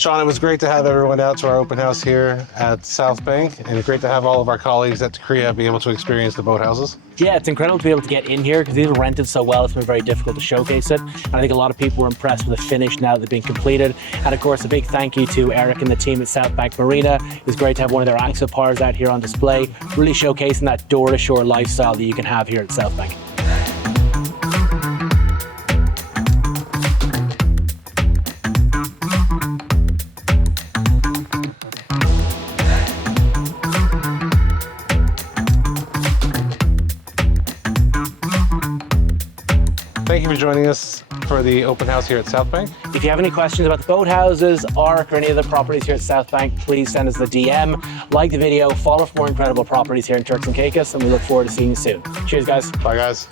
Sean, it was great to have everyone out to our open house here at South Bank, and great to have all of our colleagues at Korea be able to experience the boathouses. Yeah, it's incredible to be able to get in here because these are rented so well, it's been very difficult to showcase it. And I think a lot of people were impressed with the finish now that they've been completed. And of course, a big thank you to Eric and the team at South Bank Marina. It's great to have one of their axopars out here on display, really showcasing that door-to-shore lifestyle that you can have here at South Bank. Thank you for joining us for the open house here at South Bank. If you have any questions about the boathouses, ARC, or any other properties here at South Bank, please send us the DM, like the video, follow for more incredible properties here in Turks and Caicos, and we look forward to seeing you soon. Cheers, guys. Bye, guys.